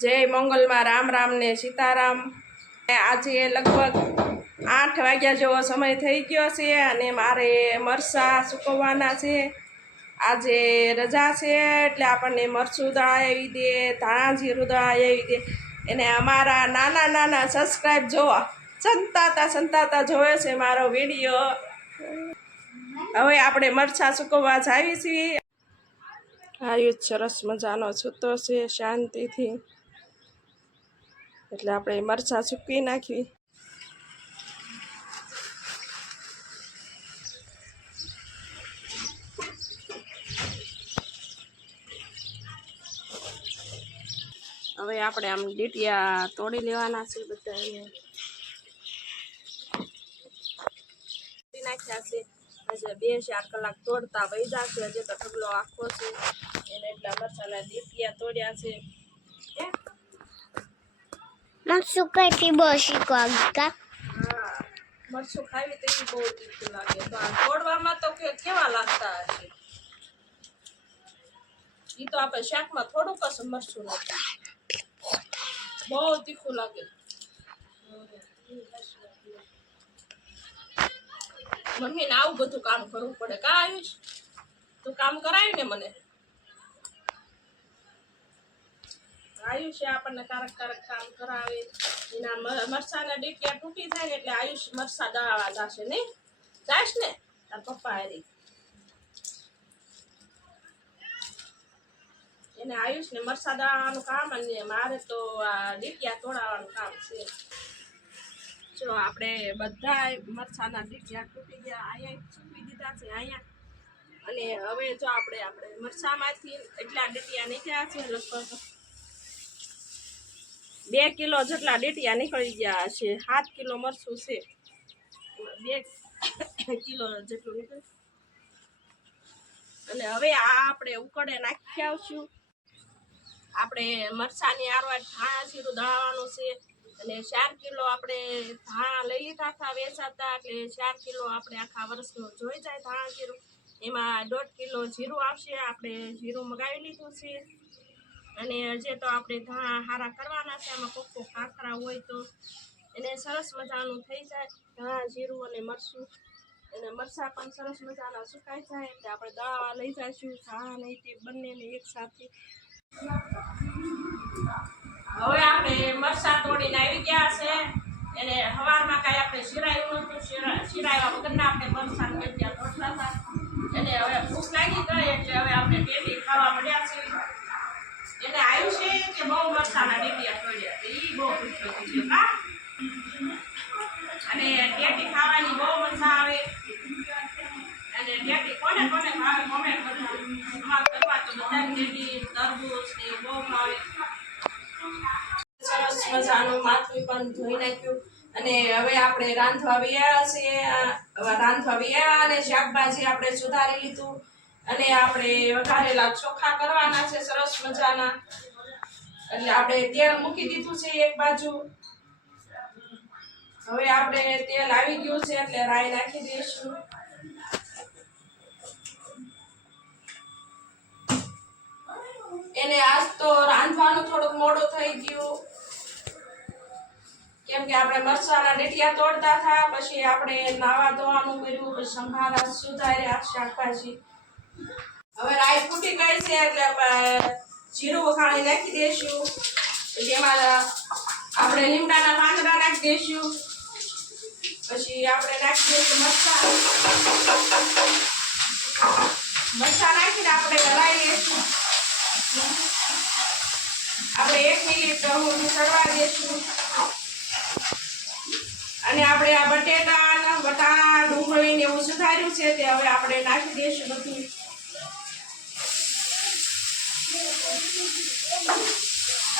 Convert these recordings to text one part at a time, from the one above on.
जय मंगल में राम राम ने सीताराम। आज लगभग 8 वाग्या जेवो समय थई गयो छे अने मारे मरसा सूकववाना छे। आज रजा छे एटले आपणे मरचुं दळावी दे, धाणा जीरुं दळावी दे एने अमारा नाना नाना सब्सक्राइब जोवा संताता जोवे छे मारो विडियो। हवे आपणे मरचा सूकववा जावी छीए। आयुष सरस मजानो छूतो छे शांतिथी, એટલે આપણે મરચાં સૂકવી નાખી। હવે આપણે આમ ડીટિયા તોડી લેવાના છે બધા નાખ્યા છે। આજે 2-4 કલાક તોડતા વહી જશે। હજી તો ઢગલો આખો છે એને એટલા મરચાના ડીટિયા તોડ્યા છે। मरचू कटी बोशी को का हाँ मरचू खावी तो ये बहुत तीखું લાગે। तो આ તોડવામાં તો કેવા લાગતા હશે। ઈ તો આપણે શાકમાં થોડુંક જ મરચું નાખીએ, બહુ તીખું લાગે। મમ્મીને આવું બધું કામ કરવું પડે કા આયુષ? તું કામ કરાય ને મને। आयुष आपने कारक कारक काम करावे एना मरसाना ડીટિયા તૂટી જાય ને એટલે આયુષ મરસા દળાવા જાશે ને જાશ ને તાર પપ્પા હારી એને આયુષ ને મરસા દળાવાનું કામ અને મારે તો આ ડીટિયા તોડાવવાનું કામ છે। જો આપણે બધા મરસાના ડીટિયા તૂટી ગયા આયા સૂકવી દીધા છે આયા અને હવે જો આપણે મરસામાંથી એટલા ડીટિયા નીકળ્યા છે લગભગ 2 किलो જેટલા ડીટિયા નીકળી ગયા છે। 7 किलो મરચું છે, 2 किलो જેટલું નીકળ્યું અને હવે આ આપણે ઉકળે નાખી આવશું। આપણે મરચાની આરવાર ધાણા જીરું દળાવવાનું છે અને 4 किलो આપણે ધાણા લઈ લીધા હતા વેચાતા એટલે 4 किलो આપણે આખા વર્ષનું જોઈ જાય ધાણા જીરું। એમાં 1.5 किलो જીરું આવશે। આપણે જીરું મગાવી લીધું છે અને જે તો આપણે ધાણા હારા કરવાના છે। આમાં કોકો કાકરા હોય તો એને સરસ મજાનું થઈ જાય ધાણા જીરું અને મરચું અને મરચાં પણ સરસ મજાના સુકાઈ જાય એટલે આપણે દળાવા લઈ જઈશું ધાણા નહીં તે બંનેને એકસાથે। હવે આપણે મરચાં તોડીને આવી ગયા છે એને હવારમાં કાંઈ આપણે શિરાયું નહોતું, શિરાયા વગરના આપણે મરચાં ડીટિયા તોડતા હતા એને હવે ભૂખ લાગી ગઈ એટલે હવે આપણે ટેટી ખાવા મળ્યા છે। એને આયુષે કે બહુ મરચાના ડીટિયા તોડ્યા તો ઈ બહુ પૂછ્યો છે કા અને ટેટી ખાવાની બહુ મજા આવે અને ટેટી કોને કોને ભાવે કમેન્ટ કરજો। અમાર કરવા તો બધા ટેટી તરબૂચ ને બહુ ભાવે। સરસ મજાનું માથું પણ ધોઈ નાખ્યું અને હવે આપણે રાંધવા વ્યા છીએ। રાંધવા વ્યા અને શાકભાજી આપણે સુધારી લીધું અને આપણે વઘારેલા ચોખા કરવાના છે સરસ મજાના એટલે આપણે તેલ મૂકી દીધું છે એક બાજુ। હવે આપણે તેલ આવી ગયું છે એટલે રાઈ નાખી દઈશું। એને આજ તો રાંધવાનું થોડુંક મોડું થઈ ગયું કેમ કે આપણે મરચાના ડીટિયા તોડતા હતા પછી આપણે નાવા ધોવાનું કર્યું પછી સંભારા સુધાર્યા શાકભાજી। હવે રાઈ ફૂટી ગઈ છે એટલે જીરું વઘાણી નાખી દઈશું પછી એમાં આપણે લીમડાના પાંદડા નાખી દઈશું પછી આપણે નાખી દઈશું મરચાં નાખીને આપણે હલાવી લઈશું। આપણે 1 મિનિટ સુધી ચડવા દઈશું અને આપણે આ બટેટા વટાણા ડુંગળી ને એવું સુધાર્યું છે તે હવે આપણે નાખી દઈશું બધું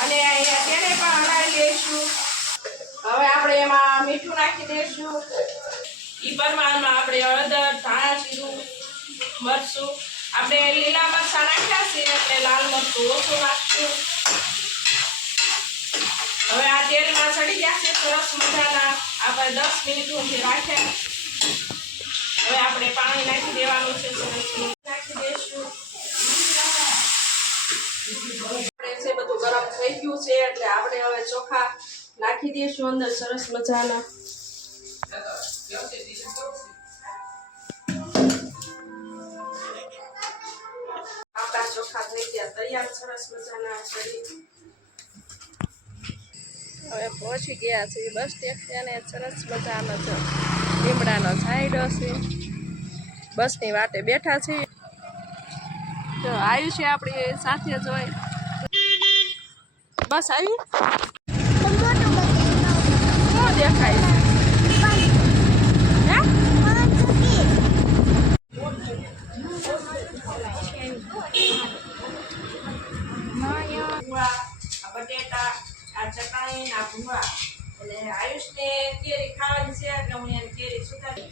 અને અહીંયા તેને પણ હલાવી લઈશું। હવે આપણે એમાં મીઠું નાખી દઈશું ઈ પ્રમાણમાં આપણે હળદર ધાણા જીરું મરચું આપણે લીલા મરચાં નાખ્યા છે એટલે લાલ મરચું ઓછું નાખશું। હવે આ તેલમાં ચડી ગયા છે સરસ મજાના આપણે 10 મિનિટ સુધી રાખ્યા। હવે આપણે પાણી નાખી દેવાનું છે સરસ નાખી દઈશું। આપણે છે બધું ગરમ કામ થઈ ગયું છે એટલે આપણે હવે ચોખા નાખી દઈશું અંદર સરસ મજાના. આપણા ચોખા થઈ ગયા તૈયાર સરસ મજાના કરી. હવે પહોંચી ગયા છે બસ સ્ટેશને. સરસ મજાનો છે લીમડાનો છાંયડો છે. બસની વાટે બેઠા છીએ. જો આવ્યું છે આપણી સાથે જોઈ. બસ આવી શું દેખાય છે? બટેટા આ ચટણી ના ભૂંગળા અને આયુષને કેરી ખાવાની છે એટલે હું એને કેરી સુધારી